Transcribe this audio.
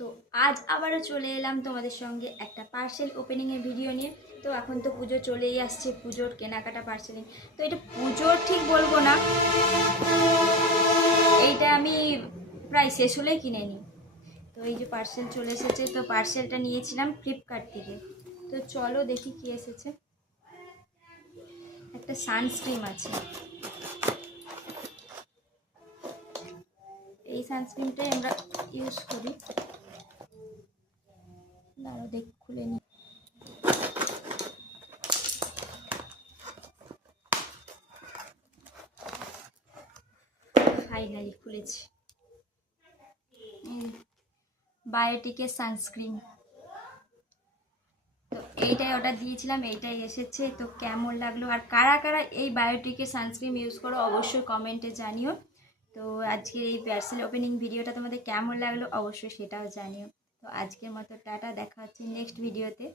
তো আজ আবারও চলে এলাম তোমাদের সঙ্গে একটা পার্সেল ওপেনিংয়ের ভিডিও নিয়ে। তো এখন তো পুজো চলেই আসছে, পুজোর কেনাকাটা পার্সেলিং। তো এটা পুজোর ঠিক বলবো না, এইটা আমি প্রায় শেষ হলেই কিনে নিই। তো এই যে পার্সেল চলে এসেছে, তো পার্সেলটা নিয়েছিলাম ফ্লিপকার্ট থেকে। তো চলো দেখি কি এসেছে। একটা সানস্ক্রিন আছে, এই সানস্ক্রিনটাই আমরা ইউজ করি। দাঁড়াও দেখ খুলে নিই। ফাইনালি খুলেছি। বায়োটিকের সানস্ক্রিন, তো এইটাই অর্ডার দিয়েছিলাম, এইটাই এসেছে। তো কেমন লাগলো আর কারা কারা এই বায়োটিকের সানস্ক্রিন ইউজ করো অবশ্যই কমেন্টে জানিও। তো আজকের এই পার্সেল ওপেনিং ভিডিওটা তোমাদের কেমন লাগলো অবশ্যই সেটাও জানিও। তো আজকের মতো টাটা, দেখা হচ্ছে নেক্সট ভিডিওতে।